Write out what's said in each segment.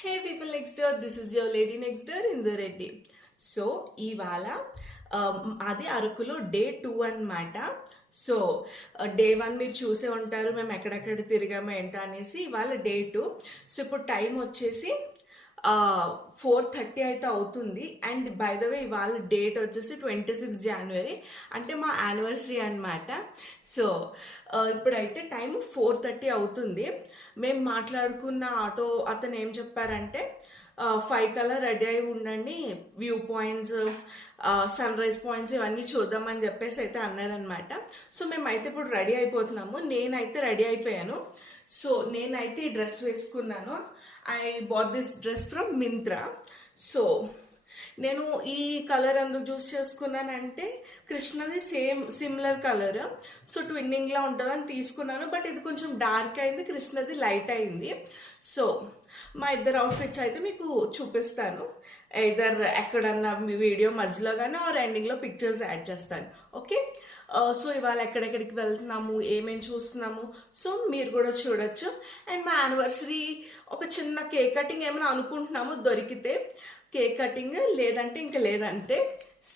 Hey people next door, this is your lady next door Indu Reddy. So ఇవాళ అది అరకులో day 2 అన్నమాట. So day 1 మీరు చూసే ఉంటారు మేము ఎక్కడెక్కడ తిరిగామో ఏంటో అనేసి. ఇవాళ డే 2. సో ఇప్పుడు టైం వచ్చేసి 4:30 అయితే అవుతుంది. అండ్ బై ద వే ఇవాళ డేట్ వచ్చేసి 26 జనవరి, అంటే మా యానివర్సరీ అనమాట. సో ఇప్పుడైతే టైం 4:30 అవుతుంది. మేము మాట్లాడుకున్న ఆటో అతను ఏం చెప్పారంటే 5 కల్లా రెడీ అయి ఉండండి, view points, sunrise points ఇవన్నీ చూద్దామని చెప్పేసి అయితే అన్నారనమాట. సో మేమైతే ఇప్పుడు రెడీ అయిపోతున్నాము. నేనైతే రెడీ అయిపోయాను. సో నేనైతే ఈ డ్రెస్ వేసుకున్నాను. I bought this dress from Myntra. So నేను ఈ కలర్ ఎందుకు చూస్ చేసుకున్నానంటే కృష్ణది సిమిలర్ కలర్, సో ట్విన్నింగ్లా ఉంటుందని తీసుకున్నాను. బట్ ఇది కొంచెం డార్క్ అయింది, కృష్ణది లైట్ అయింది. సో మా ఇద్దరు అవుట్ఫిట్స్ అయితే మీకు చూపిస్తాను. ఇద్దరు ఎక్కడన్నా మీ వీడియో మధ్యలో కానీ ఆర్ ఎండింగ్లో పిక్చర్స్ యాడ్ చేస్తాను. ఓకే. సో ఇవాళ ఎక్కడెక్కడికి వెళ్తున్నాము, ఏమేమి చూస్తున్నాము, సో మీరు కూడా చూడొచ్చు. అండ్ మా యానివర్సరీ ఒక చిన్న కేక్ కటింగ్ ఏమైనా అనుకుంటున్నాము, దొరికితే కేక్ కటింగ్, లేదంటే ఇంకా లేదంటే.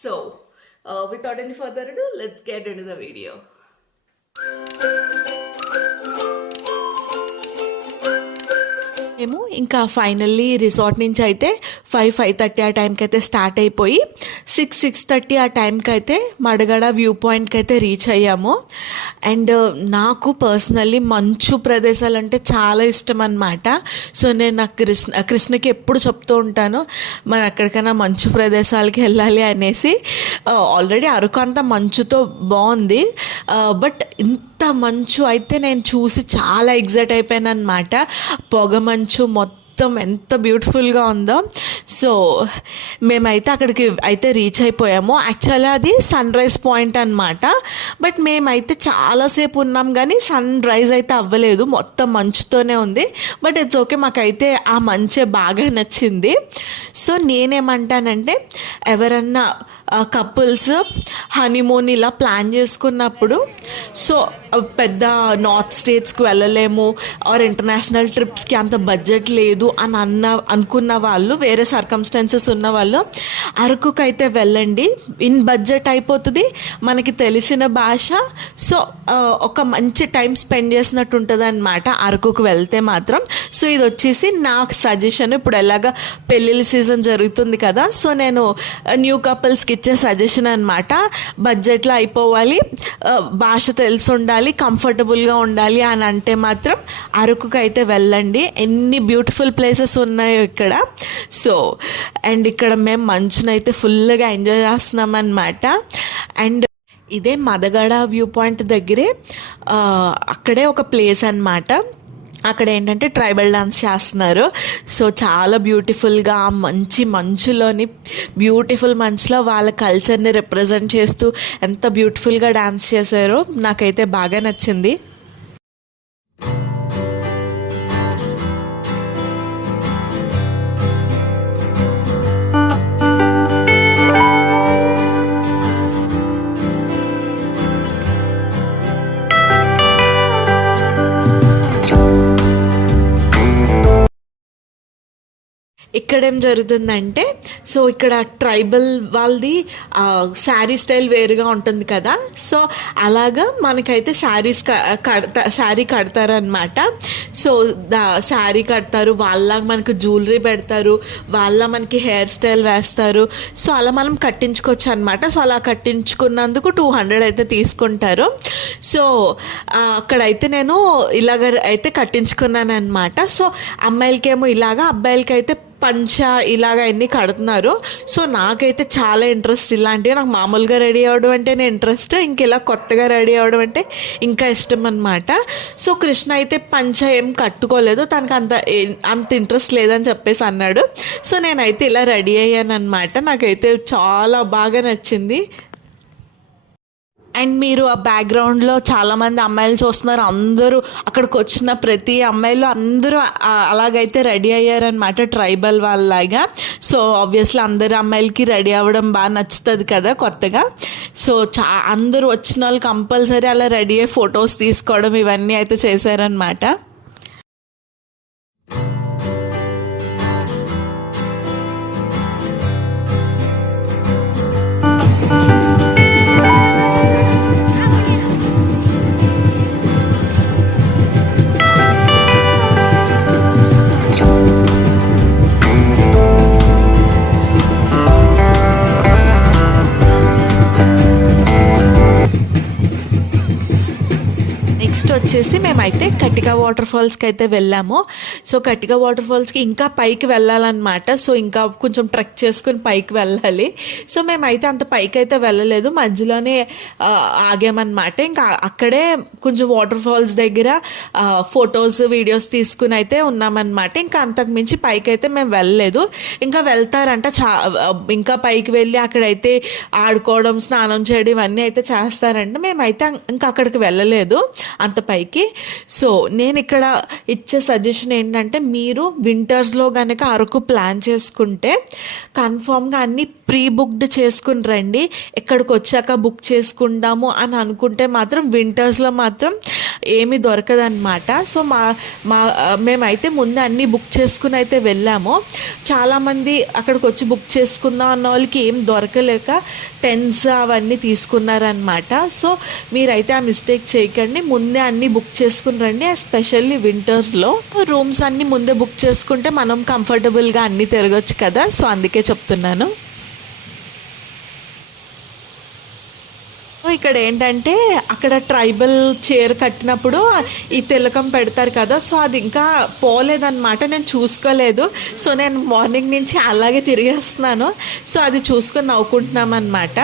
So without any further ado, let's get into the video. మేము ఇంకా ఫైనల్లీ రిసార్ట్ నుంచి అయితే 5:30 ఆ టైంకి అయితే స్టార్ట్ అయిపోయి 6:30 ఆ టైంకి అయితే మడగడ వ్యూ పాయింట్కి అయితే రీచ్ అయ్యాము. అండ్ నాకు పర్సనల్లీ మంచు ప్రదేశాలు అంటే చాలా ఇష్టం అన్నమాట. సో నేను నాకు కృష్ణకి ఎప్పుడు చెప్తూ ఉంటాను మనం ఎక్కడికైనా మంచు ప్రదేశాలకి వెళ్ళాలి అనేసి. ఆల్రెడీ అరకు అంతా మంచుతో బాగుంది, బట్ ఇంత మంచు అయితే నేను చూసి చాలా ఎగ్జైట్ అయిపోయాను అనమాట. పొగ మంచు మొత్తం ఎంత బ్యూటిఫుల్గా ఉందో. సో మేమైతే అక్కడికి అయితే రీచ్ అయిపోయాము. యాక్చువల్లీ అది సన్ రైజ్ పాయింట్ అనమాట. బట్ మేమైతే చాలాసేపు ఉన్నాం కానీ సన్ రైజ్ అయితే అవ్వలేదు, మొత్తం మంచుతోనే ఉంది. బట్ ఇట్స్ ఓకే, మాకైతే ఆ మంచే బాగా నచ్చింది. సో నేనేమంటానంటే ఎవరన్నా కపుల్స్ హనీమూన్ ఇలా ప్లాన్ చేసుకున్నప్పుడు, సో పెద్ద నార్త్ స్టేట్స్కి వెళ్ళలేము ఆర్ ఇంటర్నేషనల్ ట్రిప్స్కి అంత బడ్జెట్ లేదు అని అనుకున్న వాళ్ళు, వేరే సర్కమ్స్టాన్సెస్ ఉన్న వాళ్ళు అరకుకి అయితే వెళ్ళండి. ఇన్ బడ్జెట్ అయిపోతుంది, మనకి తెలిసిన భాష. సో ఒక మంచి టైం స్పెండ్ చేసినట్టు ఉంటుంది అనమాట అరకుకి వెళ్తే మాత్రం. సో ఇది వచ్చేసి నాకు సజెషన్. ఇప్పుడు ఎలాగా పెళ్ళిళ్ళ సీజన్ జరుగుతుంది కదా, సో నేను న్యూ కపుల్స్కి ఇచ్చే సజెషన్ అనమాట. బడ్జెట్లో అయిపోవాలి, భాష తెలిసి ఉండాలి, కంఫర్టబుల్గా ఉండాలి అని అంటే మాత్రం అరకుకి అయితే వెళ్ళండి. ఎన్ని బ్యూటిఫుల్ ప్లేసెస్ ఉన్నాయో ఇక్కడ. సో అండ్ ఇక్కడ మేము మంచునైతే ఫుల్గా ఎంజాయ్ చేస్తున్నాం అన్నమాట. అండ్ ఇదే మదగడ వ్యూ పాయింట్ దగ్గరే అక్కడే ఒక ప్లేస్ అన్నమాట. అక్కడ ఏంటంటే ట్రైబల్ డాన్స్ చేస్తున్నారు. సో చాలా బ్యూటిఫుల్గా మంచి మంచులోని బ్యూటిఫుల్ మంచులో వాళ్ళ కల్చర్ని రిప్రజెంట్ చేస్తూ ఎంత బ్యూటిఫుల్గా డాన్స్ చేశారో నాకైతే బాగా నచ్చింది. ఇక్కడ ఏం జరుగుతుందంటే, సో ఇక్కడ ట్రైబల్ వాళ్ళది శారీ స్టైల్ వేరుగా ఉంటుంది కదా. సో అలాగా మనకైతే శారీ కడతారనమాట. సో శారీ కడతారు, వాళ్ళ మనకు జ్యువెలరీ పెడతారు, వాళ్ళ మనకి హెయిర్ స్టైల్ వేస్తారు. సో అలా మనం కట్టించుకోవచ్చు అనమాట. సో అలా కట్టించుకున్నందుకు 200 అయితే తీసుకుంటారు. సో అక్కడైతే నేను ఇలాగ అయితే కట్టించుకున్నాను అనమాట. సో అమ్మాయిలకేమో ఇలాగా, అబ్బాయిలకి అయితే పంచ ఇలాగ అన్నీ కడుతున్నారు. సో నాకైతే చాలా ఇంట్రెస్ట్ ఇలాంటివి. నాకు మామూలుగా రెడీ అవ్వడం అంటేనే ఇంట్రెస్ట్, ఇంక ఇలా కొత్తగా రెడీ అవ్వడం అంటే ఇంకా ఇష్టం అనమాట. సో కృష్ణ అయితే పంచ ఏం కట్టుకోలేదు, తనకు అంత ఇంట్రెస్ట్ లేదని చెప్పేసి అన్నాడు. సో నేనైతే ఇలా రెడీ అయ్యాను అనమాట. నాకైతే చాలా బాగా నచ్చింది. అండ్ మీరు ఆ బ్యాక్గ్రౌండ్లో చాలామంది అమ్మాయిలు చూస్తున్నారు. అందరూ అక్కడికి వచ్చిన ప్రతి అమ్మాయిలు అందరూ అలాగైతే రెడీ అయ్యారనమాట, ట్రైబల్ వాళ్ళలాగా. సో ఆబ్వియస్లీ అందరు అమ్మాయిలకి రెడీ అవ్వడం బాగా నచ్చుతుంది కదా కొత్తగా. సో అందరూ వచ్చిన వాళ్ళు కంపల్సరీ అలా రెడీ అయ్యి ఫొటోస్ తీసుకోవడం ఇవన్నీ అయితే చేశారనమాట. వచ్చేసి మేమైతే కటిక వాటర్ ఫాల్స్కి అయితే వెళ్ళాము. సో కటిక వాటర్ ఫాల్స్కి ఇంకా పైకి వెళ్ళాలన్నమాట. సో ఇంకా కొంచెం ట్రెక్ చేసుకుని పైకి వెళ్ళాలి. సో మేమైతే అంత పైకి అయితే వెళ్ళలేదు, మధ్యలోనే ఆగామన్నమాట. ఇంకా అక్కడే కొంచెం వాటర్ ఫాల్స్ దగ్గర ఫొటోస్ వీడియోస్ తీసుకుని అయితే ఉన్నామన్నమాట. ఇంకా అంతకు మించి పైకి అయితే మేము వెళ్ళలేదు. ఇంకా వెళ్తారంట ఇంకా పైకి వెళ్ళి అక్కడైతే ఆడుకోవడం, స్నానం చేయడం ఇవన్నీ అయితే చేస్తారంట. మేమైతే ఇంకా అక్కడికి వెళ్ళలేదు అంత పైకి. సో నేను ఇక్కడ ఇచ్చే సజెషన్ ఏంటంటే, మీరు వింటర్స్లో కనుక అరకు ప్లాన్ చేసుకుంటే కన్ఫామ్గా అన్నీ ప్రీ బుక్డ్ చేసుకుని రండి. ఎక్కడికి వచ్చాక బుక్ చేసుకుంటాము అని అనుకుంటే మాత్రం వింటర్స్లో మాత్రం ఏమీ దొరకదన్నమాట. సో మేమైతే ముందే అన్నీ బుక్ చేసుకుని అయితే వెళ్ళాము. చాలామంది అక్కడికి వచ్చి బుక్ చేసుకుందాం అన్న వాళ్ళకి ఏం దొరకలేక టెన్స్ అవన్నీ తీసుకున్నారనమాట. సో మీరైతే ఆ మిస్టేక్ చేయకండి, ముందే అన్నీ బుక్ చేసుకుని రండి. ఎస్పెషల్లీ వింటర్స్లో రూమ్స్ అన్నీ ముందే బుక్ చేసుకుంటే మనం కంఫర్టబుల్గా అన్నీ తిరగచ్చు కదా. సో అందుకే చెప్తున్నాను. ఇక్కడ ఏంటంటే అక్కడ ట్రైబల్ చైర్ కట్టినప్పుడు ఈ తిలకం పెడతారు కదా. సో అది ఇంకా పోలేదన్నమాట, నేను చూసుకోలేదు. సో నేను మార్నింగ్ నుంచి అలాగే తిరిగేస్తున్నాను. సో అది చూసుకొని నవ్వుకుంటున్నాం అనమాట.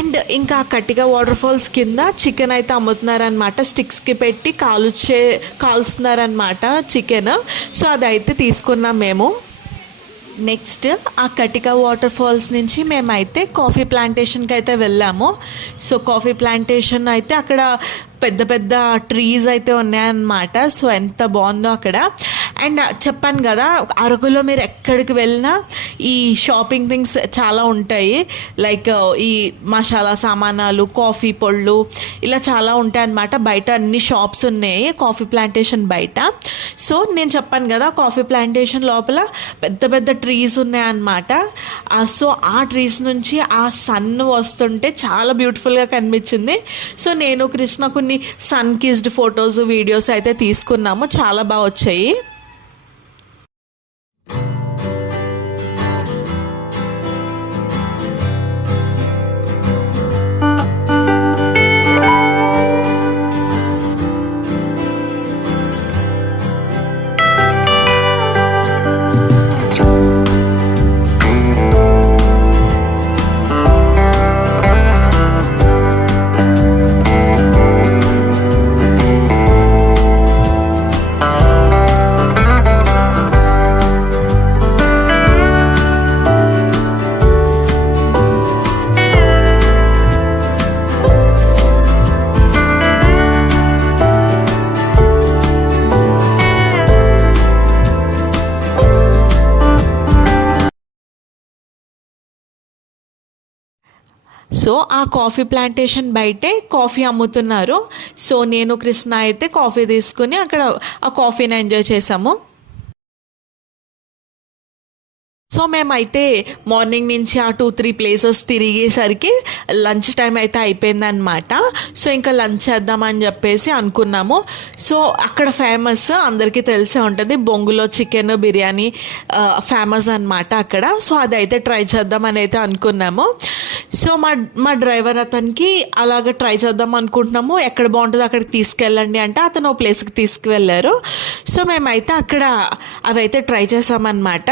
అండ్ ఇంకా కట్టిక వాటర్ ఫాల్స్ కింద చికెన్ అయితే అమ్ముతున్నారనమాట. స్టిక్స్కి పెట్టి కాల్స్తున్నారనమాట చికెన్. సో అదైతే తీసుకున్నాం మేము. నెక్స్ట్ ఆ కటిక వాటర్ ఫాల్స్ నుంచి మేమైతే కాఫీ ప్లాంటేషన్కి అయితే వెళ్ళాము. సో కాఫీ ప్లాంటేషన్ అయితే అక్కడ పెద్ద పెద్ద ట్రీస్ అయితే ఉన్నాయన్నమాట. సో ఎంత బాగుందో అక్కడ. అండ్ చెప్పాను కదా, అరకులో మీరు ఎక్కడికి వెళ్ళినా ఈ షాపింగ్ థింగ్స్ చాలా ఉంటాయి. లైక్ ఈ మసాలా సామానాలు, కాఫీ పొళ్ళు, ఇలా చాలా ఉంటాయి అన్నమాట. బయట అన్ని షాప్స్ ఉన్నాయి కాఫీ ప్లాంటేషన్ బయట. సో నేను చెప్పాను కదా, కాఫీ ప్లాంటేషన్ లోపల పెద్ద పెద్ద ట్రీస్ ఉన్నాయన్నమాట. సో ఆ ట్రీస్ నుంచి ఆ సన్ వస్తుంటే చాలా బ్యూటిఫుల్గా కనిపించింది. సో నేను కృష్ణ కొన్ని సన్ కిస్డ్ ఫొటోస్ వీడియోస్ అయితే తీసుకున్నాము, చాలా బాగా వచ్చాయి. సో ఆ కాఫీ ప్లాంటేషన్ బయటే కాఫీ అమ్ముతున్నారు. సో నేను కృష్ణ అయితే కాఫీ తీసుకుని అక్కడ ఆ కాఫీని ఎంజాయ్ చేసాము. సో మేమైతే మార్నింగ్ నుంచి ఆ 2-3 ప్లేసెస్ తిరిగేసరికి లంచ్ టైం అయితే అయిపోయిందనమాట. సో ఇంకా లంచ్ చేద్దామని చెప్పేసి అనుకున్నాము. సో అక్కడ ఫేమస్ అందరికీ తెలిసే ఉంటుంది, బొంగులో చికెన్ బిర్యానీ ఫేమస్ అనమాట అక్కడ. సో అదైతే ట్రై చేద్దామని అయితే అనుకున్నాము. సో మా డ్రైవర్ అతనికి అలాగ ట్రై చేద్దాం అనుకుంటున్నాము, ఎక్కడ బాగుంటుందో అక్కడికి తీసుకెళ్ళండి అంటే అతను ఓ ప్లేస్కి తీసుకువెళ్ళారు. సో మేమైతే అక్కడ అవైతే ట్రై చేసామన్నమాట.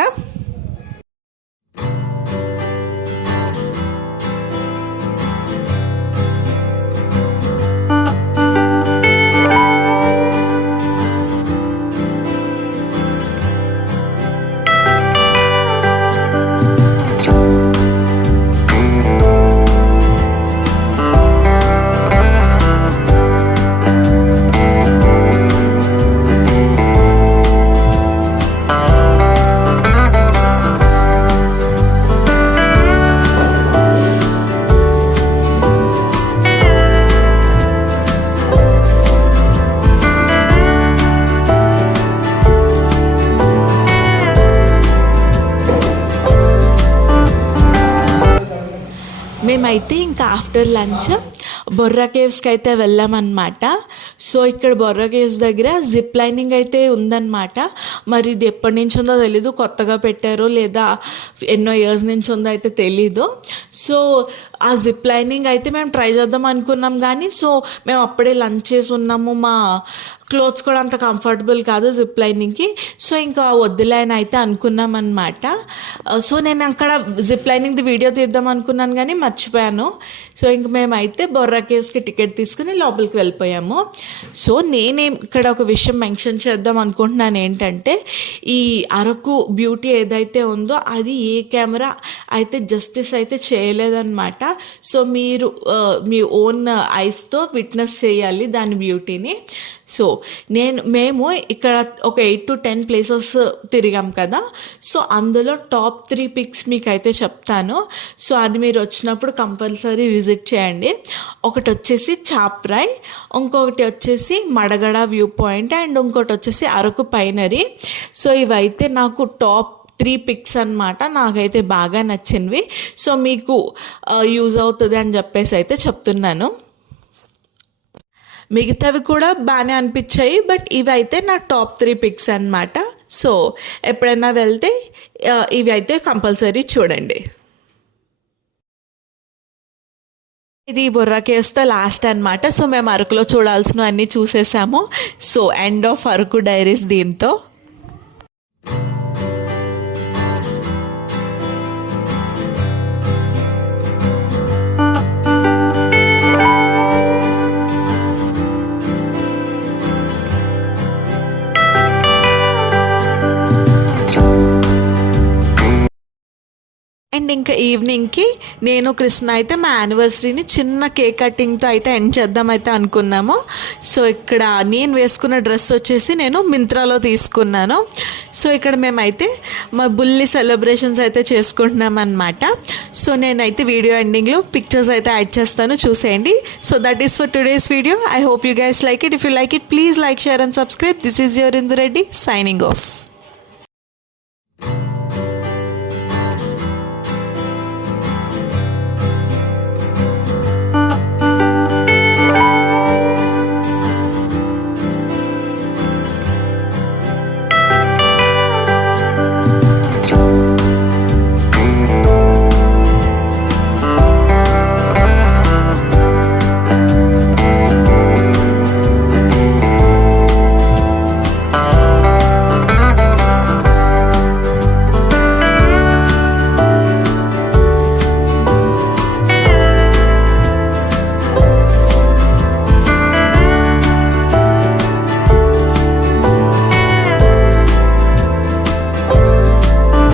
మేమైతే ఇంకా ఆఫ్టర్ లంచ్ బొర్రా కేవ్స్కి అయితే వెళ్ళామన్నమాట. సో ఇక్కడ బొర్రా కేవ్స్ దగ్గర జిప్ లైనింగ్ అయితే ఉందన్నమాట. మరి ఇది ఎప్పటి నుంచి ఉందో తెలీదు, కొత్తగా పెట్టారో లేదా ఎన్నో ఇయర్స్ నుంచి ఉందో అయితే తెలీదు. సో ఆ జిప్ లైనింగ్ అయితే మేము ట్రై చేద్దాం అనుకున్నాం, కానీ సో మేము అప్పుడే లంచ్ చేసి ఉన్నాము, మా క్లోత్స్ కూడా అంత కంఫర్టబుల్ కాదు జిప్ లైనింగ్కి. సో ఇంకా వద్దులే అని అయితే అనుకున్నాం అనమాట. సో నేను అక్కడ జిప్ లైనింగ్ది వీడియో తీద్దాం అనుకున్నాను కానీ మర్చిపోయాను. సో ఇంక మేమైతే బొర్రా కేవ్స్కి టికెట్ తీసుకుని లోపలికి వెళ్ళిపోయాము. సో నేనేం ఇక్కడ ఒక విషయం మెన్షన్ చేద్దాం అనుకుంటున్నాను ఏంటంటే, ఈ అరకు బ్యూటీ ఏదైతే ఉందో అది ఏ కెమెరా అయితే జస్టిస్ అయితే చేయలేదన్నమాట. సో మీరు మీ ఓన్ ఐస్తో విట్నెస్ చేయాలి దాని బ్యూటీని. సో మేము ఇక్కడ ఒక 8 to 10 ప్లేసెస్ తిరిగాం కదా. సో అందులో టాప్ 3 పిక్స్ మీకు అయితే చెప్తాను. సో అది మీరు వచ్చినప్పుడు కంపల్సరీ విజిట్ చేయండి. ఒకటి వచ్చేసి చాప్రాయ్, ఇంకొకటి వచ్చేసి మడగడ వ్యూ పాయింట్, అండ్ ఇంకోటి వచ్చేసి అరకు పైనరీ. సో ఇవైతే నాకు టాప్ 3 పిక్స్ అనమాట, నాకైతే బాగా నచ్చినవి. సో మీకు యూజ్ అవుతుంది అని చెప్పేసి అయితే చెప్తున్నాను. మిగతావి కూడా బాగానే అనిపించాయి, బట్ ఇవి అయితే నా టాప్ 3 పిక్స్ అనమాట. సో ఎప్పుడైనా వెళ్తే ఇవి అయితే కంపల్సరీ చూడండి. ఇది బొర్రా కేవ్స్తో లాస్ట్ అనమాట. సో మేము అరకులో చూడాల్సిన అన్నీ చూసేసాము. So end of Araku diaries దీంతో. అండ్ ఇంకా ఈవినింగ్కి నేను కృష్ణ అయితే మా యానివర్సరీని చిన్న కేక్ కటింగ్తో అయితే ఎండ్ చేద్దాం అయితే అనుకున్నాము. సో ఇక్కడ నేను వేసుకున్న డ్రెస్ వచ్చేసి నేను మింత్రాలో తీసుకున్నాను. సో ఇక్కడ మేమైతే మా బుల్లి సెలబ్రేషన్స్ అయితే చేసుకుంటున్నాం అనమాట. సో నేనైతే వీడియో ఎండింగ్లో పిక్చర్స్ అయితే యాడ్ చేస్తాను, చూసేయండి. So that is for today's video. I hope you guys like it. If you like it, please like, share and subscribe. This is your Indu Reddy signing off.